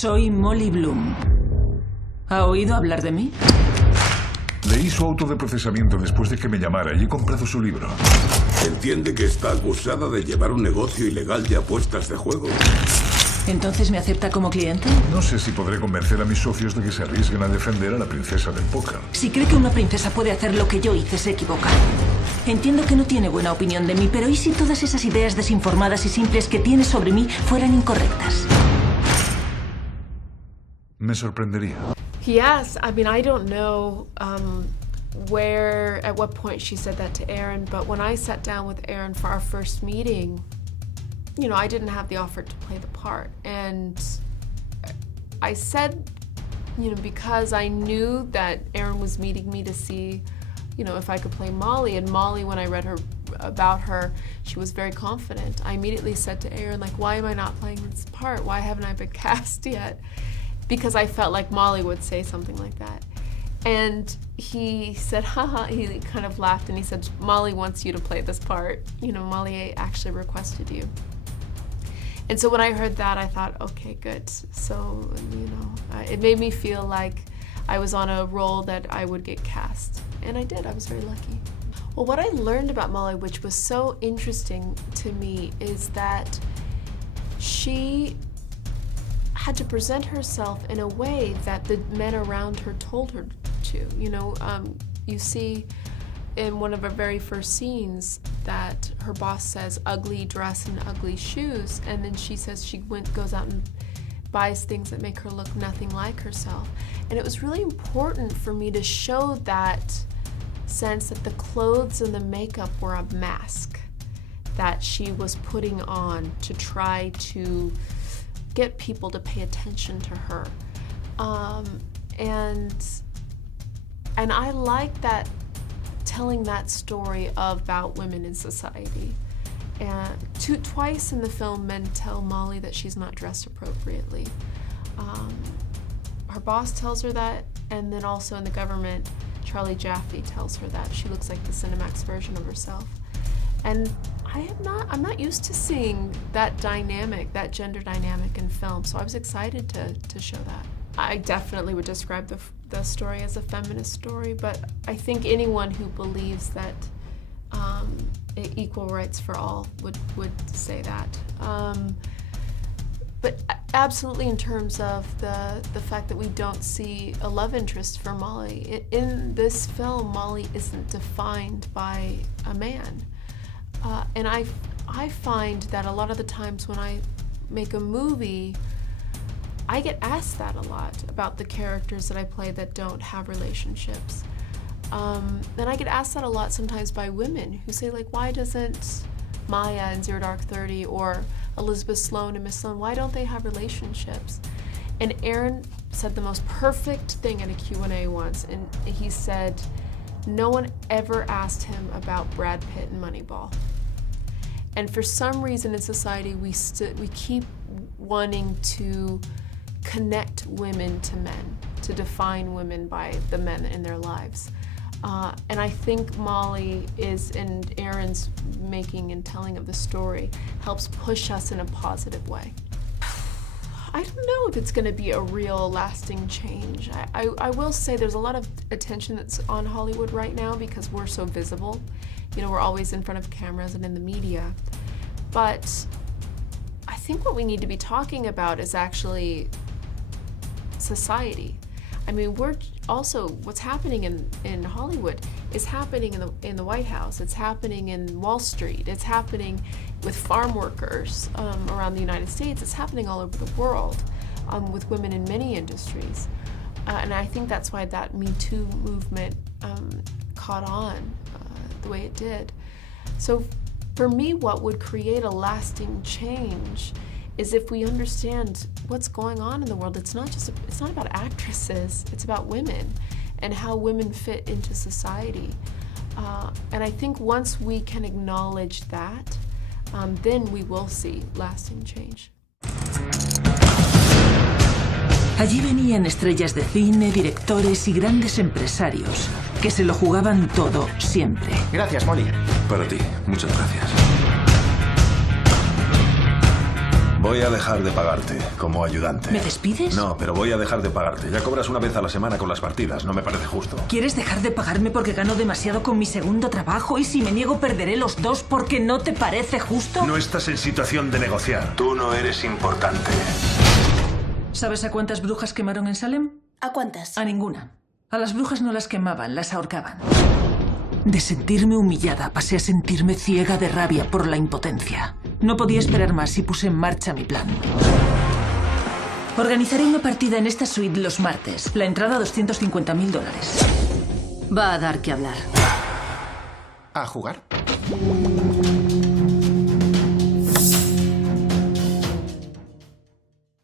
Soy Molly Bloom. ¿Ha oído hablar de mí? Leí su auto de procesamiento después de que me llamara y he comprado su libro. Entiende que está acusada de llevar un negocio ilegal de apuestas de juego. ¿Entonces me acepta como cliente? No sé si podré convencer a mis socios de que se arriesguen a defender a la princesa del póker. Si cree que una princesa puede hacer lo que yo hice, se equivoca. Entiendo que no tiene buena opinión de mí, pero ¿y si todas esas ideas desinformadas y simples que tiene sobre mí fueran incorrectas? Me sorprendería. Yes, I mean, I don't know at what point she said that to Aaron, but when I sat down with Aaron for our first meeting, you know, I didn't have the offer to play the part. And I said, you know, because I knew that Aaron was meeting me to see, you know, if I could play Molly. And Molly, when I read about her, she was very confident. I immediately said to Aaron, like, why am I not playing this part? Why haven't I been cast yet? Because I felt like Molly would say something like that. And he said, haha, he kind of laughed and he said, Molly wants you to play this part. You know, Molly actually requested you. And so when I heard that, I thought, okay, good. So, you know, it made me feel like I was on a role that I would get cast. And I did, I was very lucky. Well, what I learned about Molly, which was so interesting to me, is that she had to present herself in a way that the men around her told her to. You know, you see in one of her very first scenes that her boss says ugly dress and ugly shoes, and then she says she goes out and buys things that make her look nothing like herself. And it was really important for me to show that sense that the clothes and the makeup were a mask that she was putting on to try to get people to pay attention to her. And I like that, telling that story about women in society. And twice in the film, men tell Molly that she's not dressed appropriately. Her boss tells her that, and then also in the government, Charlie Jaffe tells her that she looks like the Cinemax version of herself. And I'm not used to seeing that dynamic, that gender dynamic in film, so I was excited to show that. I definitely would describe the story as a feminist story, but I think anyone who believes that equal rights for all would say that. But absolutely in terms of the fact that we don't see a love interest for Molly. In this film, Molly isn't defined by a man. And I find that a lot of the times when I make a movie, I get asked that a lot about the characters that I play that don't have relationships. And I get asked that a lot sometimes by women who say, like, why doesn't Maya in Zero Dark 30 or Elizabeth Sloan and Miss Sloan, why don't they have relationships? And Aaron said the most perfect thing at a Q&A once, and he said, no one ever asked him about Brad Pitt and Moneyball. And for some reason in society, we keep wanting to connect women to men, to define women by the men in their lives. And I think Molly and Aaron's making and telling of the story helps push us in a positive way. I don't know if it's going to be a real lasting change. I will say there's a lot of attention that's on Hollywood right now because we're so visible. You know, we're always in front of cameras and in the media. But I think what we need to be talking about is actually society. I mean, we're also, what's happening in Hollywood is happening in the White House. It's happening in Wall Street. It's happening with farm workers around the United States. It's happening all over the world with women in many industries. And I think that's why that Me Too movement caught on the way it did. So for me, what would create a lasting change is if we understand what's going on in the world. It's not about actresses, it's about women and how women fit into society. And I think once we can acknowledge that, then we will see lasting change. Allí venían estrellas de cine, directores y grandes empresarios que se lo jugaban todo siempre. Gracias, Molly. Para ti, muchas gracias. Voy a dejar de pagarte como ayudante. ¿Me despides? No, pero voy a dejar de pagarte. Ya cobras una vez a la semana con las partidas. No me parece justo. ¿Quieres dejar de pagarme porque gano demasiado con mi segundo trabajo? Y si me niego, perderé los dos porque no te parece justo. No estás en situación de negociar. Tú no eres importante. ¿Sabes a cuántas brujas quemaron en Salem? ¿A cuántas? A ninguna. A las brujas no las quemaban, las ahorcaban. De sentirme humillada pasé a sentirme ciega de rabia por la impotencia. No podía esperar más y puse en marcha mi plan. Organizaré una partida en esta suite los martes. La entrada $250.000. Va a dar que hablar. ¿A jugar?